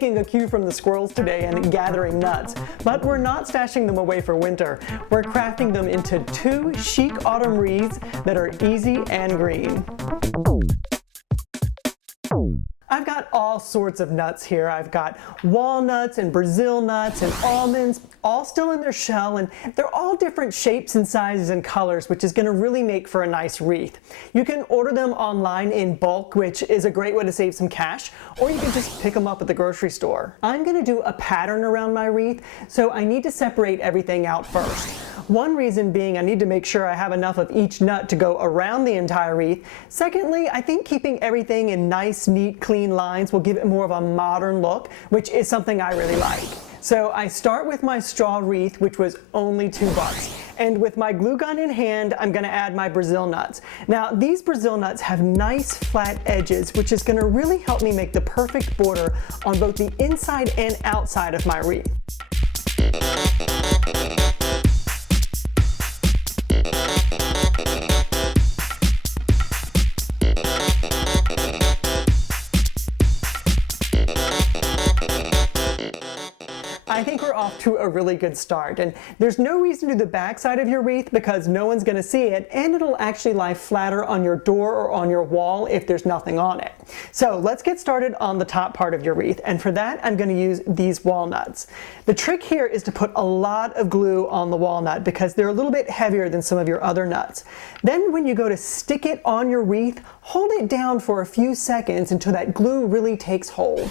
taking a cue from the squirrels today and gathering nuts, but we're not stashing them away for winter. We're crafting them into 2 chic autumn wreaths that are easy and green. I've got all sorts of nuts here. I've got walnuts and Brazil nuts and almonds, all still in their shell, and they're all different shapes and sizes and colors, which is going to really make for a nice wreath. You can order them online in bulk, which is a great way to save some cash, or you can just pick them up at the grocery store. I'm going to do a pattern around my wreath, so I need to separate everything out first. One reason being I need to make sure I have enough of each nut to go around the entire wreath. Secondly, I think keeping everything in nice, neat, clean lines will give it more of a modern look, which is something I really like. So I start with my straw wreath, which was only $2. And with my glue gun in hand, I'm going to add my Brazil nuts. Now, these Brazil nuts have nice flat edges, which is going to really help me make the perfect border on both the inside and outside of my wreath. I think we're off to a really good start, and there's no reason to do the back side of your wreath because no one's going to see it, and it'll actually lie flatter on your door or on your wall if there's nothing on it. So let's get started on the top part of your wreath, and for that I'm going to use these walnuts. The trick here is to put a lot of glue on the walnut because they're a little bit heavier than some of your other nuts. Then when you go to stick it on your wreath, hold it down for a few seconds until that glue really takes hold.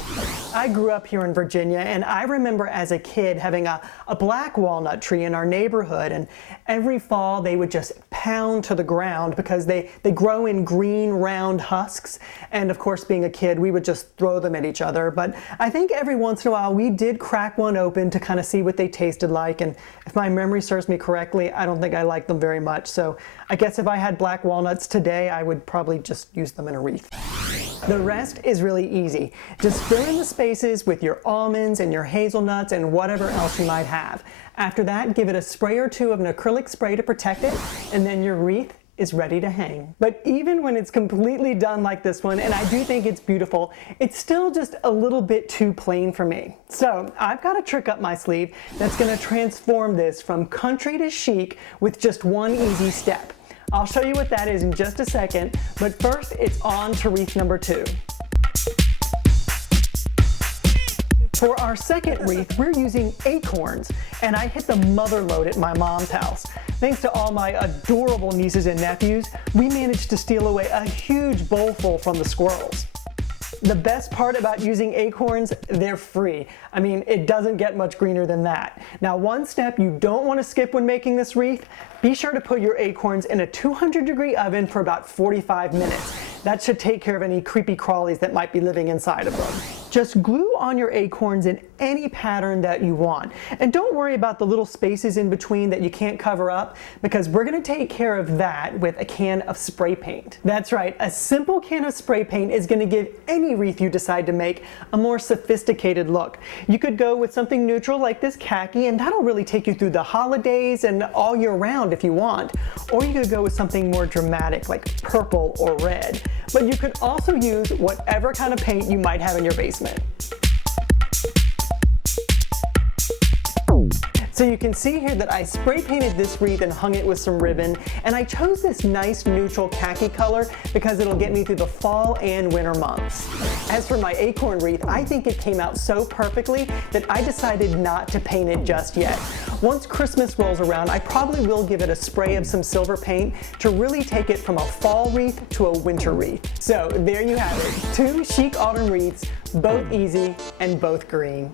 I grew up here in Virginia, and I remember as a kid having a black walnut tree in our neighborhood, and every fall they would just pound to the ground because they grow in green round husks, and of course being a kid we would just throw them at each other. But I think every once in a while we did crack one open to kind of see what they tasted like, and if my memory serves me correctly, I don't think I liked them very much. So I guess if I had black walnuts today I would probably just use them in a wreath. The rest is really easy. Just fill in the spaces with your almonds and your hazelnuts and whatever else you might have. After that, give it a spray or two of an acrylic spray to protect it, and then your wreath is ready to hang. But even when it's completely done like this one, and I do think it's beautiful, it's still just a little bit too plain for me. So I've got a trick up my sleeve that's going to transform this from country to chic with just one easy step. I'll show you what that is in just a second, but first it's on to wreath number 2. For our second wreath, we're using acorns, and I hit the mother lode at my mom's house. Thanks to all my adorable nieces and nephews, we managed to steal away a huge bowlful from the squirrels. The best part about using acorns, they're free. I mean, it doesn't get much greener than that. Now, one step you don't want to skip when making this wreath, be sure to put your acorns in a 200-degree oven for about 45 minutes. That should take care of any creepy crawlies that might be living inside of them. Just glue on your acorns in any pattern that you want. And don't worry about the little spaces in between that you can't cover up, because we're going to take care of that with a can of spray paint. That's right, a simple can of spray paint is going to give any wreath you decide to make a more sophisticated look. You could go with something neutral like this khaki, and that'll really take you through the holidays and all year round if you want. Or you could go with something more dramatic like purple or red. But you could also use whatever kind of paint you might have in your basement. So you can see here that I spray painted this wreath and hung it with some ribbon, and I chose this nice neutral khaki color because it'll get me through the fall and winter months. As for my acorn wreath, I think it came out so perfectly that I decided not to paint it just yet. Once Christmas rolls around, I probably will give it a spray of some silver paint to really take it from a fall wreath to a winter wreath. So there you have it, 2 chic autumn wreaths, both easy and both green.